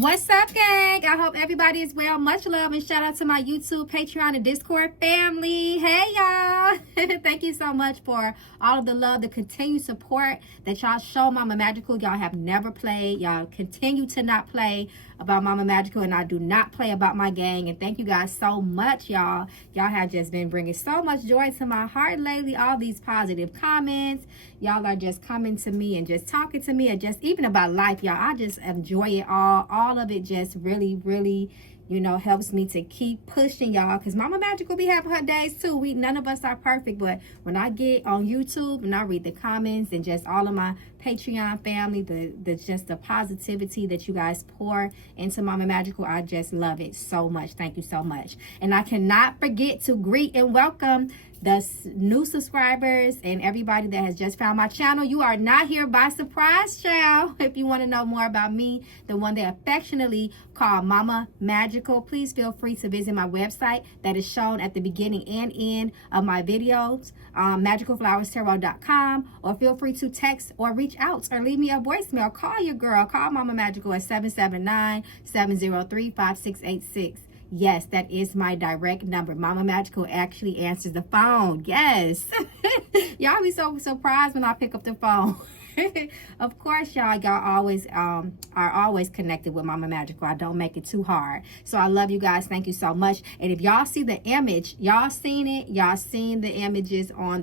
What's up, gang? I hope everybody is well. Much love and shout out to my YouTube, Patreon, and Discord family. Hey, y'all. Thank you so much for all of the love, the continued support that y'all show Mama Magical. Y'all have never played. Y'all continue to not play about Mama Magical, and I do not play about my gang. And thank you guys so much, y'all. Y'all have just been bringing so much joy to my heart lately. All these positive comments. Y'all are just coming to me and just talking to me, and just even about life, y'all. I just enjoy it all. All of it just really, really, you know, helps me to keep pushing, y'all, because Mama Magical be having her days too. None of us are perfect, but when I get on YouTube and I read the comments and just all of my Patreon family, just the positivity that you guys pour into Mama Magical, I just love it so much. Thank you so much. And I cannot forget to greet and welcome the new subscribers and everybody that has just found my channel. You are not here by surprise, child. If you want to know more about me, the one they affectionately call Mama Magical, please feel free to visit my website that is shown at the beginning and end of my videos, magicalflowerstarot.com, or feel free to text or reach out or leave me a voicemail. Call your girl. Call Mama Magical at 779-703-5686. Yes, that is my direct number. Mama Magical actually answers the phone. Yes. Y'all be so surprised when I pick up the phone. Of course, y'all always are always connected with Mama Magical. I don't make it too hard. So I love you guys. Thank you so much. And if y'all see the image, y'all seen it. Y'all seen the images on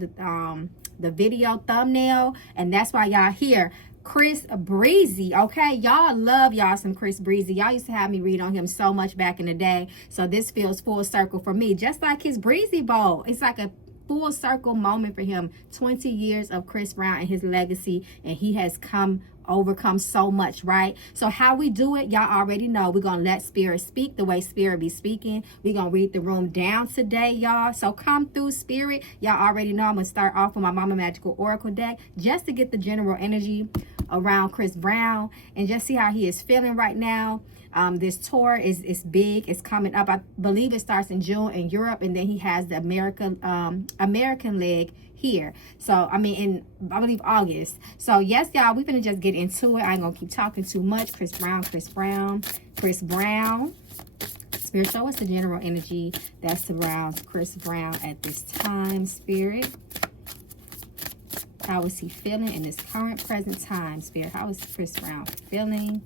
the video thumbnail, and that's why y'all here. Chris Breezy, okay? Y'all love y'all some Chris Breezy. Y'all used to have me read on him so much back in the day. So this feels full circle for me. Just like his Breezy Bowl. It's like a full circle moment for him. 20 years of Chris Brown and his legacy. And he has overcome so much, right? So how we do it, y'all already know. We're gonna let spirit speak the way spirit be speaking. We're gonna read the room down today, y'all. So come through, spirit. Y'all already know I'm gonna start off with my Mama Magical Oracle deck just to get the general energy around Chris Brown and just see how he is feeling right now. This tour is big. It's coming up. I believe it starts in June in Europe, and then he has the American leg here. So I mean, I believe August. So yes, y'all, we're gonna just get into it. I ain't gonna keep talking too much. Chris Brown. Spirit, show us the general energy that surrounds Chris Brown at this time, spirit. How is he feeling in this current present time, spirit? How is Chris Brown feeling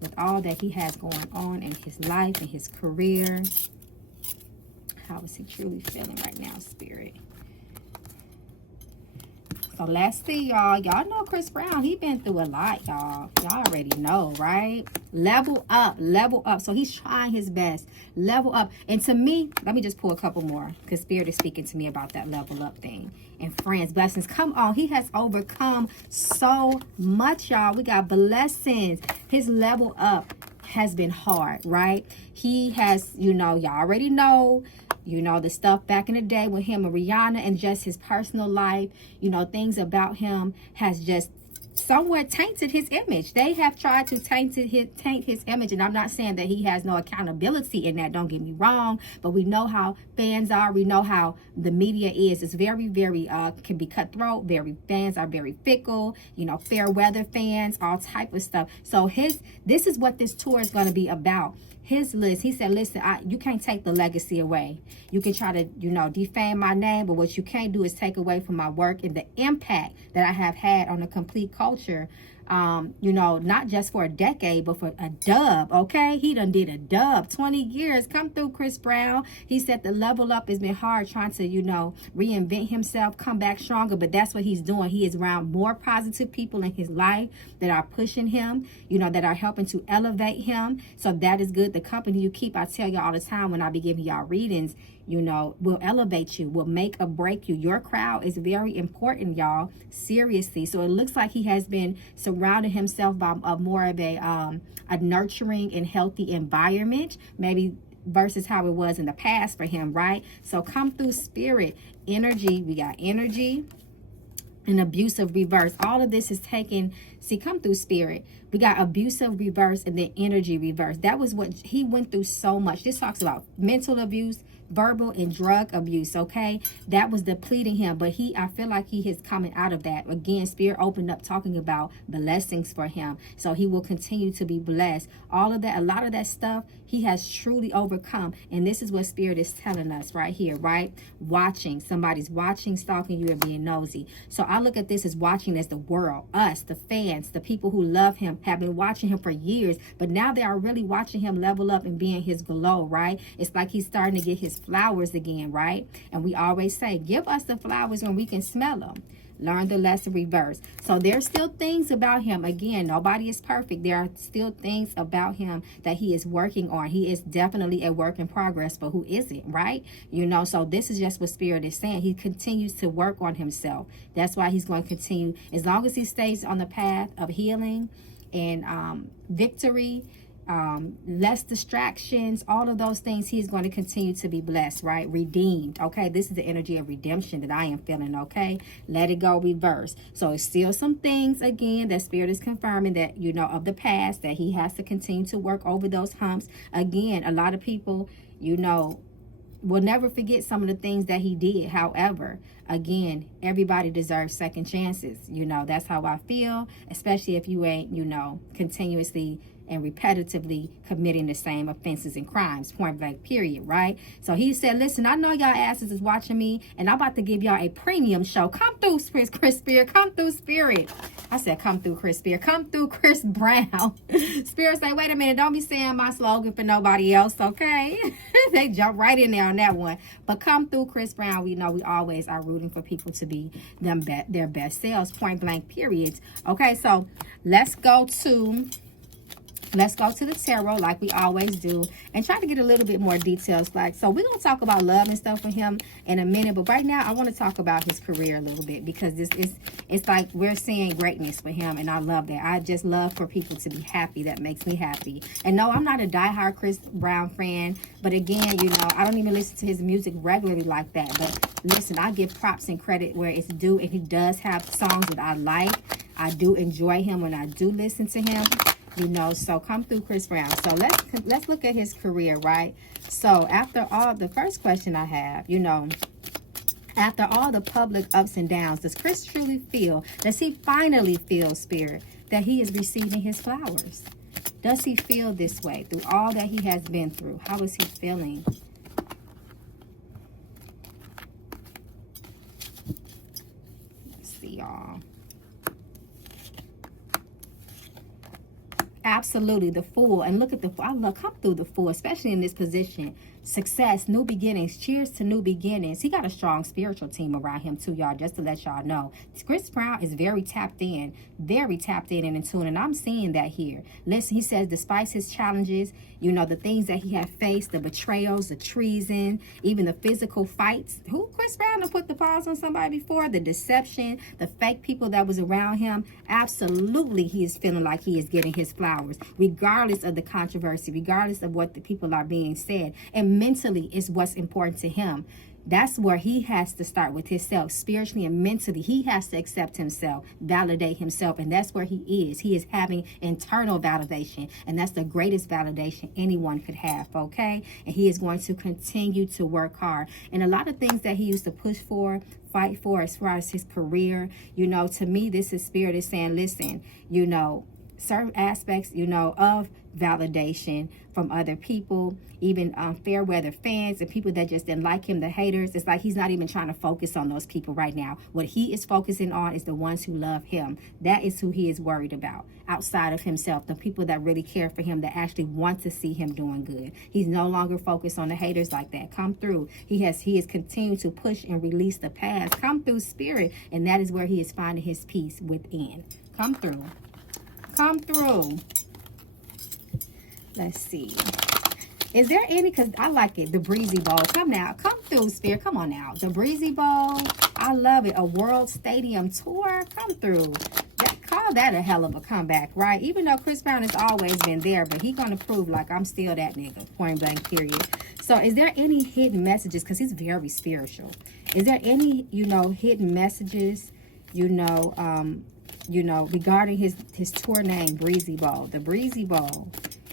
with all that he has going on in his life and his career? How is he truly feeling right now, spirit? So let's see, y'all. Y'all know Chris Brown. He been through a lot, y'all. Y'all already know, right? Level up, level up. So he's trying his best. Level up. And to me, let me just pull a couple more, because spirit is speaking to me about that level up thing. And friends, blessings. Come on. He has overcome so much, y'all. We got blessings. His level up has been hard, right? He has, you know, y'all already know, you know, the stuff back in the day with him and Rihanna and just his personal life, you know, things about him has just somewhat tainted his image. They have tried to taint his image, and I'm not saying that he has no accountability in that, don't get me wrong, but we know how fans are. We know how the media is. It's very, very can be cutthroat. Fans are very fickle, you know, fair weather fans, all type of stuff. So this is what this tour is going to be about. His list, he said, listen, you can't take the legacy away. You can try to, you know, defame my name, but what you can't do is take away from my work and the impact that I have had on the complete culture. You know, not just for a decade, but for a dub, okay? He done did a dub, 20 years. Come through, Chris Brown. He said the level up has been hard, trying to, you know, reinvent himself, come back stronger, but that's what he's doing. He is around more positive people in his life that are pushing him, you know, that are helping to elevate him. So that is good. The company you keep, I tell y'all all the time when I be giving y'all readings, you know, will elevate you, will make or break you. Your crowd is very important, y'all. Seriously. So it looks like he has been surrounding himself by more of a nurturing and healthy environment, maybe versus how it was in the past for him, right? So come through, spirit. Energy. We got energy and abusive reverse. All of this is taken. See, come through, spirit. We got abusive reverse and then energy reverse. That was what he went through so much. This talks about mental abuse, verbal and drug abuse, okay? That was depleting him, but I feel like he is coming out of that. Again, Spirit opened up talking about blessings for him. So he will continue to be blessed. All of that, a lot of that stuff, he has truly overcome. And this is what Spirit is telling us right here, right? Watching. Somebody's watching, stalking you, and being nosy. So I look at this as watching as the world, us, the fans, the people who love him, have been watching him for years, but now they are really watching him level up and be in his glow, right? It's like he's starting to get his flowers again, right? And we always say, give us the flowers when we can smell them. Learn the lesson reverse. So there's still things about him. Again, nobody is perfect. There are still things about him that he is working on. He is definitely a work in progress, but who isn't, right? You know, so this is just what Spirit is saying. He continues to work on himself. That's why he's going to continue. As long as he stays on the path of healing and victory, less distractions, all of those things, he's going to continue to be blessed, right? Redeemed, okay? This is the energy of redemption that I am feeling, okay? Let it go, reverse. So it's still some things, again, that Spirit is confirming that, you know, of the past, that he has to continue to work over those humps. Again, a lot of people, you know, will never forget some of the things that he did. However, again, everybody deserves second chances. You know, that's how I feel, especially if you ain't, you know, continuously and repetitively committing the same offenses and crimes, point blank, period, right? So he said, listen, I know y'all asses is watching me, and I'm about to give y'all a premium show. Come through, Chris Spirit. Come through, Spirit. I said, come through, Chris Spirit. Come through, Chris Brown. Spirit say, wait a minute, don't be saying my slogan for nobody else, okay? They jump right in there on that one. But come through, Chris Brown. We know we always are rooting for people to be their best selves, point blank, periods. Okay, so let's go to the tarot like we always do and try to get a little bit more details. Like, so we're going to talk about love and stuff with him in a minute. But right now, I want to talk about his career a little bit, because it's like we're seeing greatness with him. And I love that. I just love for people to be happy. That makes me happy. And no, I'm not a diehard Chris Brown fan. But again, you know, I don't even listen to his music regularly like that. But listen, I give props and credit where it's due. And he does have songs that I like. I do enjoy him when I do listen to him. You know, so come through, Chris Brown. So let's look at his career, right? So after all, the first question I have, you know, after all the public ups and downs, does Chris truly feel, does he finally feel, Spirit, that he is receiving his flowers? Does he feel this way through all that he has been through? How is he feeling? Let's see, y'all. Absolutely, the Fool. And look at the Fool. I love, come through the Fool, especially in this position. Success, new beginnings. Cheers to new beginnings. He got a strong spiritual team around him too, y'all, just to let y'all know. Chris Brown is very tapped in and in tune, and I'm seeing that here. Listen, he says, despite his challenges, you know, the things that he had faced, the betrayals, the treason, even the physical fights. Who Chris Brown to put the paws on somebody before? The deception, the fake people that was around him. Absolutely, he is feeling like he is getting his flowers, regardless of the controversy, regardless of what the people are being said. And mentally is what's important to him. That's where he has to start with himself, spiritually and mentally. He has to accept himself, validate himself, and that's where he is. He is having internal validation, and that's the greatest validation anyone could have, okay? And he is going to continue to work hard. And a lot of things that he used to push for, fight for, as far as his career, you know, to me, this is Spirit is saying, listen, you know, certain aspects, you know, of validation from other people, even fair weather fans and people that just didn't like him, the haters. It's like he's not even trying to focus on those people right now. What he is focusing on is the ones who love him. That is who he is worried about outside of himself, the people that really care for him, that actually want to see him doing good. He's no longer focused on the haters like that. Come through. He is continuing to push and release the past. Come through, Spirit. And that is where he is finding his peace within. Come through. Come through. Let's see. Is there any, because I like it, the Breezy Bowl. Come now. Come through, Spirit. Come on now. The Breezy Bowl. I love it. A world stadium tour. Come through. Call that a hell of a comeback, right? Even though Chris Brown has always been there, but he going to prove like I'm still that nigga. Point blank, period. So is there any hidden messages? Because he's very spiritual. Is there any, you know, hidden messages, you know, regarding his tour name, Breezy Bowl? The Breezy Bowl.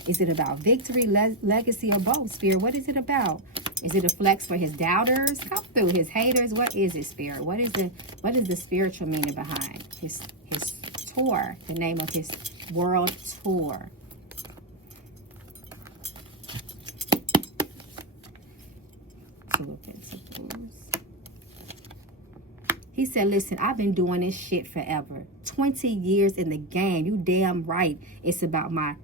Is it about victory, legacy, or both, Spirit? What is it about? Is it a flex for his doubters? Come through. His haters? What is it, Spirit? What is the spiritual meaning behind his tour? The name of his world tour. Two of Pentacles. He said, listen, I've been doing this shit forever. 20 years in the game. You damn right. It's about my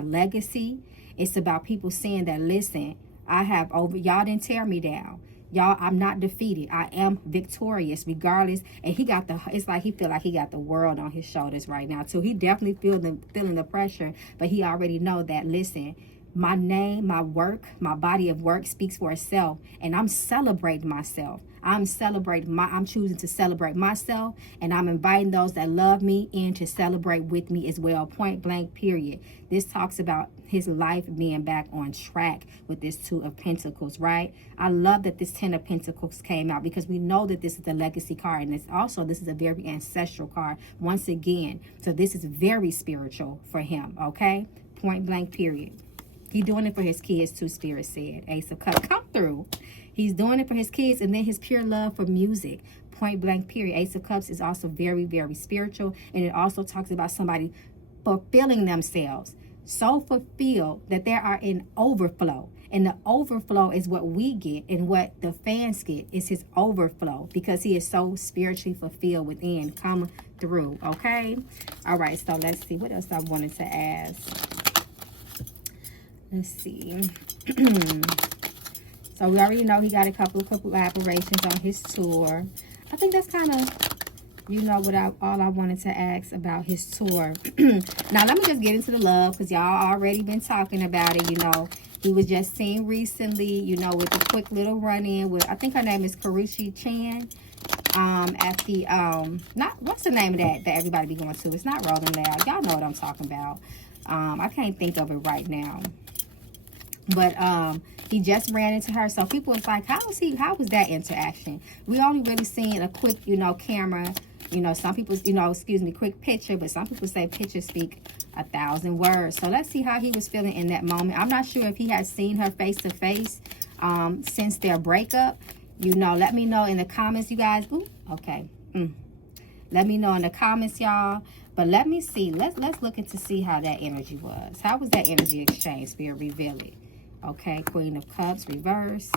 legacy. It's about people saying that, listen, y'all didn't tear me down. Y'all, I'm not defeated. I am victorious regardless. And it's like he feel like he got the world on his shoulders right now too. He definitely feeling the pressure, but he already know that, listen, my name, my work, my body of work speaks for itself. And I'm celebrating myself. I'm choosing to celebrate myself. And I'm inviting those that love me in to celebrate with me as well. Point blank, period. This talks about his life being back on track with this Two of Pentacles, right? I love that this Ten of Pentacles came out because we know that this is the legacy card. And this is a very ancestral card once again. So this is very spiritual for him, okay? Point blank, period. He's doing it for his kids too, Spirit said. Ace of Cups, come through. He's doing it for his kids, and then his pure love for music. Point blank, period. Ace of Cups is also very, very spiritual. And it also talks about somebody fulfilling themselves. So fulfilled that they are in overflow. And the overflow is what we get, and what the fans get is his overflow, because he is so spiritually fulfilled within. Come through, okay? All right, so let's see. What else I wanted to ask? Let's see. So we already know he got a couple collaborations on his tour. I think that's kind of, all I wanted to ask about his tour. Now, let me just get into the love, because y'all already been talking about it. He was just seen recently, with a quick little run-in with, I think her name is Karrueche Tran. At the, what's the name of that everybody be going to? It's not Rolling Loud. Y'all know what I'm talking about. I can't think of it right now. But he just ran into her. So people was like, how was that interaction? We only really seen a quick, camera. Some people, quick picture. But some people say pictures speak 1,000 words. So let's see how he was feeling in that moment. I'm not sure if he has seen her face to face since their breakup. Let me know in the comments, you guys. Ooh, okay. Let me know in the comments, y'all. But let me see. Let's look into see how that energy was. How was that energy exchange? Spirit, reveal it. Okay, Queen of Cups, reverse.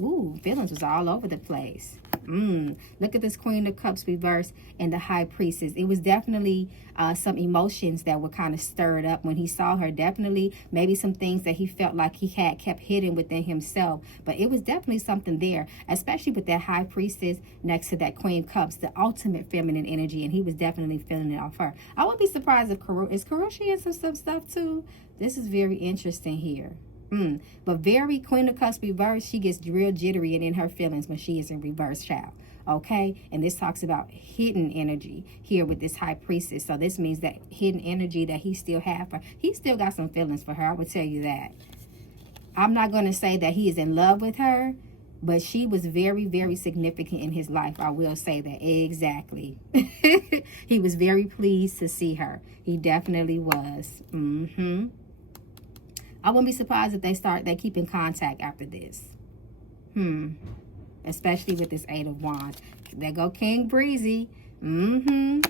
Ooh, feelings was all over the place. Look at this Queen of Cups reverse and the High Priestess. It was definitely some emotions that were kind of stirred up when he saw her. Definitely maybe some things that he felt like he had kept hidden within himself. But it was definitely something there, especially with that High Priestess next to that Queen of Cups, the ultimate feminine energy. And he was definitely feeling it off her. I wouldn't be surprised if Karrueche in some stuff too. This is very interesting here. But very Queen of Cups reverse, she gets real jittery and in her feelings when she is in reverse, child. Okay, and this talks about hidden energy here with this High Priestess. So this means that hidden energy that he still have for, he still got some feelings for her. I would tell you that. I'm not going to say that he is in love with her, but she was very, very significant in his life. I will say that. Exactly. He was very pleased to see her. He definitely was. I wouldn't be surprised if they keep in contact after this. Especially with this Eight of Wands. There go King Breezy. King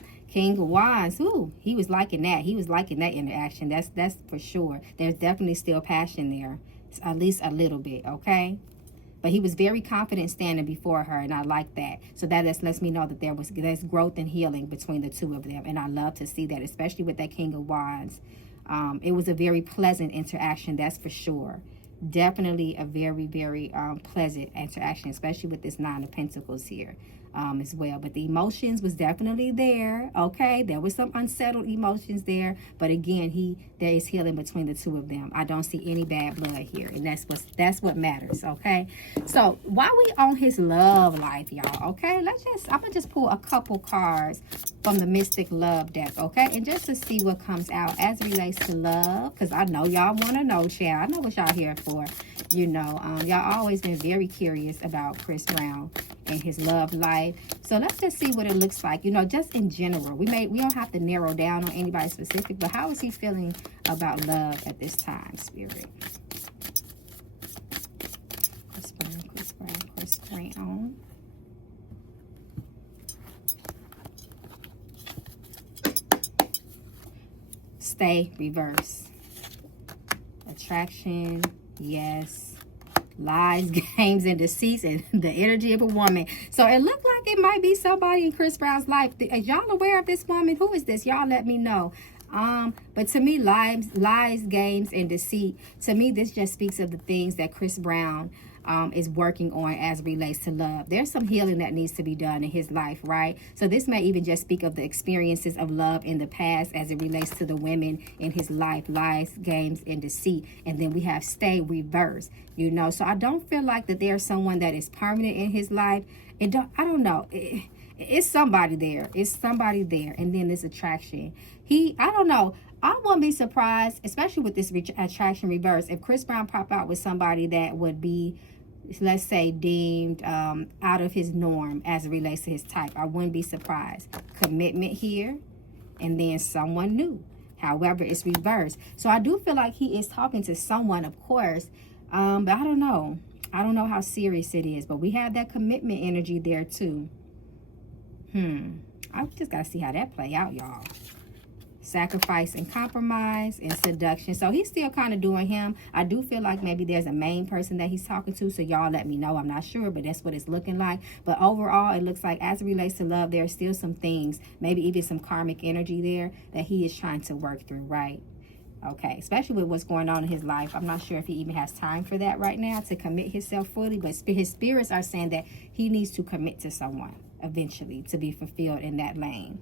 of Wands. Ooh, he was liking that. He was liking that interaction. That's for sure. There's definitely still passion there. At least a little bit, okay? But he was very confident standing before her, and I like that. So that just lets me know that there's growth and healing between the two of them. And I love to see that, especially with that King of Wands. It was a very pleasant interaction, that's for sure. Definitely a very, very pleasant interaction, especially with this Nine of Pentacles here as well. But the emotions was definitely there, okay? There was some unsettled emotions there. But again, there is healing between the two of them. I don't see any bad blood here, and that's what matters, okay? So while we on his love life, y'all, okay? I'm gonna just pull a couple cards from the Mystic Love deck, okay? And just to see what comes out as it relates to love, because I know y'all want to know, child. I know what y'all here for. Y'all always been very curious about Chris Brown and his love life. So let's just see what it looks like, just in general. We don't have to narrow down on anybody specific, but how is he feeling about love at this time, Spirit? Chris Brown. Stay, reverse. Attraction, yes. Lies, games, and deceits, and the energy of a woman. So it looked like it might be somebody in Chris Brown's life. Are y'all aware of this woman? Who is this? Y'all let me know. But to me, lies, games, and deceit, to me, this just speaks of the things that Chris Brown is working on as relates to love. There's some healing that needs to be done in his life, right? So this may even just speak of the experiences of love in the past as it relates to the women in his life. Lies, games, and deceit. And then we have stay, reverse, you know. So I don't feel like that there's someone that is permanent in his life. I don't know. It's somebody there. It's somebody there. And then this attraction. I don't know. I wouldn't be surprised, especially with this attraction reverse, if Chris Brown pop out with somebody that would be, let's say, deemed out of his norm as it relates to his type. I wouldn't be surprised. Commitment here, and then someone new. However, it's reversed. So I do feel like he is talking to someone, of course, but I don't know. I don't know how serious it is, but we have that commitment energy there too. I just got to see how that play out, y'all. Sacrifice and compromise and seduction. So he's still kind of doing him. I do feel like maybe there's a main person that he's talking to. So y'all let me know. I'm not sure, but that's what it's looking like. But overall, it looks like as it relates to love, there's still some things, maybe even some karmic energy there that he is trying to work through, right? Okay, especially with what's going on in his life. I'm not sure if he even has time for that right now to commit himself fully, but his spirits are saying that he needs to commit to someone eventually to be fulfilled in that lane.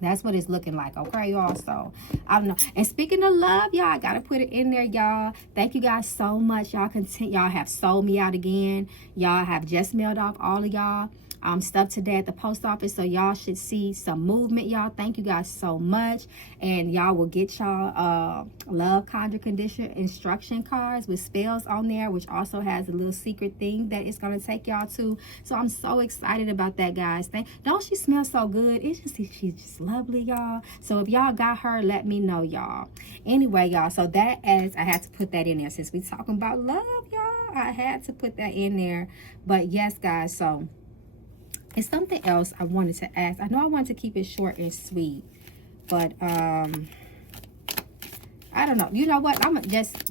That's what it's looking like, okay, y'all? So, I don't know. And speaking of love, y'all, I got to put it in there, y'all. Thank you guys so much. Y'all have sold me out again. Y'all have just mailed off all of y'all stuff today at the post office. So, y'all should see some movement, y'all. Thank you guys so much. And y'all will get y'all love condition instruction cards with spells on there, which also has a little secret thing that it's going to take y'all to. So, I'm so excited about that, guys. Don't she smell so good? She's just lovely, y'all. So if y'all got her, let me know, y'all. Anyway, y'all, so I had to put that in there since we talking about love, y'all. I had to put that in there. But yes, guys, so it's something else I wanted to ask. I know I wanted to keep it short and sweet, but I don't know. You know what?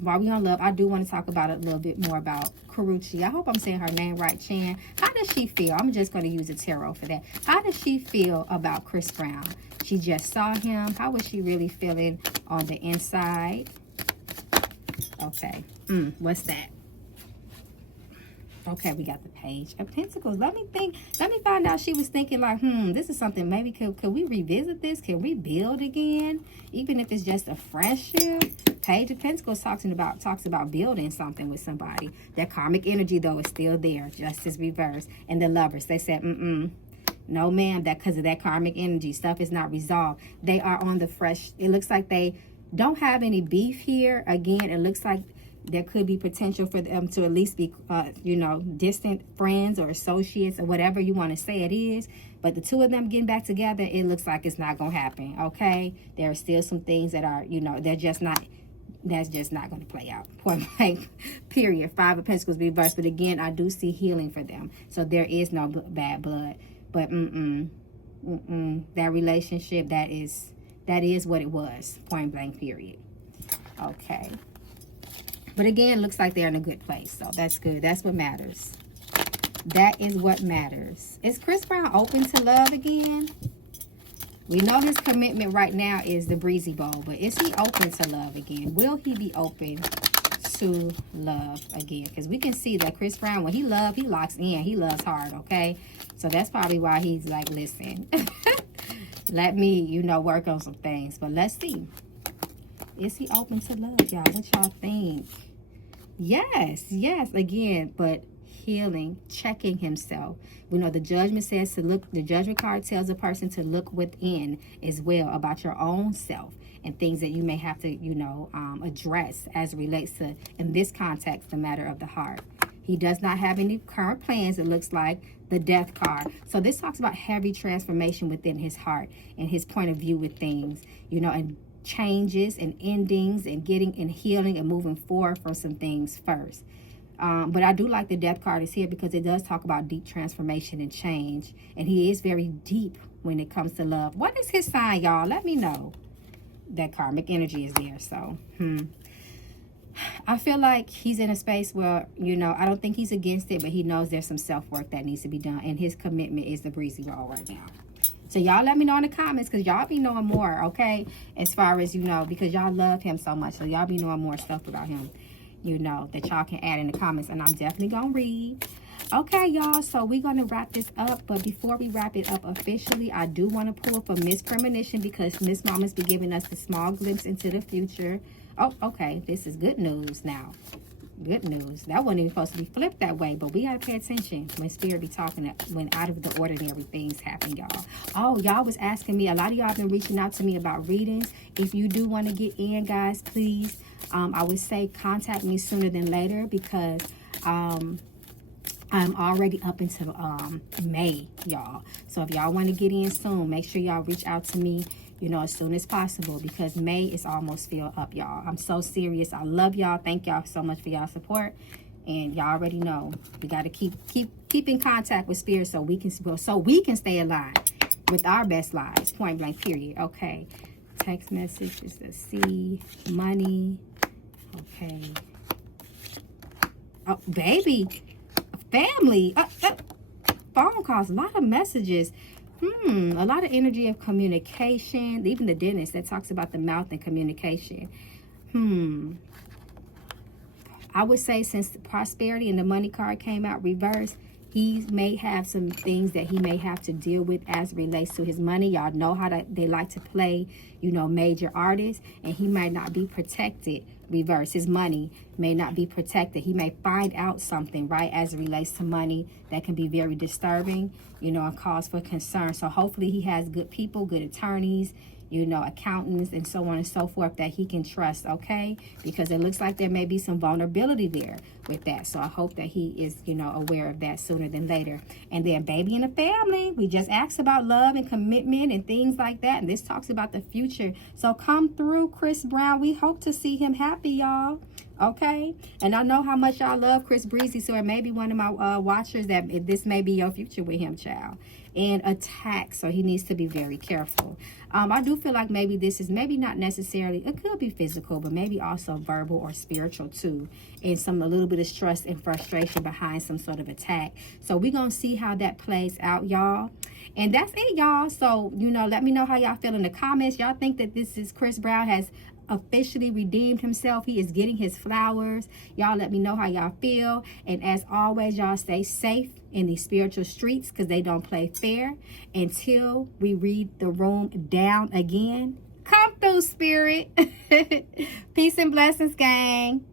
While we on love, I do want to talk about a little bit more about Karrueche. I hope I'm saying her name right, Tran. How does she feel? I'm just going to use a tarot for that. How does she feel about Chris Brown? She just saw him. How was she really feeling on the inside? Okay. What's that? Okay, we got the Page of Pentacles. Let me find out. She was thinking like, this is something, maybe could we revisit this? Can we build again? Even if it's just a friendship. Page of Pentacles talks about building something with somebody. That karmic energy, though, is still there. Justice reverse. And the Lovers, they said, no, ma'am, because of that karmic energy, stuff is not resolved. They are on the fresh. It looks like they don't have any beef here. Again, it looks like there could be potential for them to at least be, distant friends or associates or whatever you want to say it is. But the two of them getting back together, it looks like it's not going to happen, okay? There are still some things that are, that's just not going to play out. Point blank, period. Five of Pentacles reversed. But again, I do see healing for them. So there is no bad blood. But that relationship, that is what it was. Point blank, period. Okay. But again, looks like they're in a good place. So that's good. That's what matters. That is what matters. Is Chris Brown open to love again? We know his commitment right now is the Breezy Bowl. But is he open to love again? Will he be open to love again? Because we can see that Chris Brown, when he loves, he locks in. He loves hard, okay? So that's probably why he's like, listen, let me, work on some things. But let's see. Is he open to love, y'all? What y'all think? Yes, again, but healing, checking himself. We know the judgment says to look, the judgment card tells a person to look within as well about your own self and things that you may have to, address as it relates to, in this context, the matter of the heart. He does not have any current plans, it looks like, the Death card. So this talks about heavy transformation within his heart and his point of view with things, and changes and endings and getting and healing and moving forward from some things first. But I do like the death card is here because it does talk about deep transformation and change. And he is very deep when it comes to love. What is his sign, y'all? Let me know. That karmic energy is there. So, I feel like he's in a space where, you know, I don't think he's against it, but he knows there's some self-work that needs to be done. And his commitment is the Breezy Bowl right now. So y'all let me know in the comments, because y'all be knowing more, okay? As far as, you know, because y'all love him so much. So y'all be knowing more stuff about him, you know, that y'all can add in the comments. And I'm definitely going to read. Okay, y'all. So we're going to wrap this up. But before we wrap it up officially, I do want to pull for Miss Premonition, because Miss Mama's be giving us the small glimpse into the future. Oh, okay. This is good news now. Good news. That wasn't even supposed to be flipped that way, but we got to pay attention when Spirit be talking when out of the ordinary things happen, y'all. Oh, y'all was asking me, a lot of y'all have been reaching out to me about readings. If you do want to get in, guys, please, I would say contact me sooner than later, because I'm already up into May, y'all. So if y'all want to get in soon, make sure y'all reach out to me, you know, as soon as possible, because May is almost filled up, y'all. I'm so serious. I love y'all. Thank y'all so much for y'all support. And y'all already know we got to keep in contact with Spirit so we can stay alive with our best lives. Point blank, period. Okay. Text message is the C. Money. Okay. Oh, baby. Family. Phone calls. A lot of messages. A lot of energy of communication. Even the dentist that talks about the mouth and communication. I would say, since the prosperity and the money card came out reversed, he may have some things that he may have to deal with as it relates to his money. Y'all know how they like to play, you know, major artists, and he might not be protected. Reverse, his money may not be protected. He may find out something, right, as it relates to money that can be very disturbing, you know, and cause for concern. So hopefully he has good people, good attorneys, you know, accountants, and so on and so forth that he can trust, okay? Because it looks like there may be some vulnerability there with that. So I hope that he is, you know, aware of that sooner than later. And then baby in the family, we just asked about love and commitment and things like that. And this talks about the future. So come through, Chris Brown. We hope to see him happy, y'all. Okay? And I know how much y'all love Chris Breezy, so it may be one of my watchers that this may be your future with him, child. And attack, so he needs to be very careful. I do feel like maybe this is maybe not necessarily, it could be physical, but maybe also verbal or spiritual too, and a little bit of stress and frustration behind some sort of attack. So we're gonna see how that plays out, y'all. And that's it, y'all. So, you know, let me know how y'all feel in the comments. Y'all think that this is Chris Brown has officially redeemed himself? He is getting his flowers. Y'all let me know how y'all feel. And as always, y'all stay safe in these spiritual streets, because they don't play fair. Until we read the room down again, come through, Spirit. Peace and blessings, gang.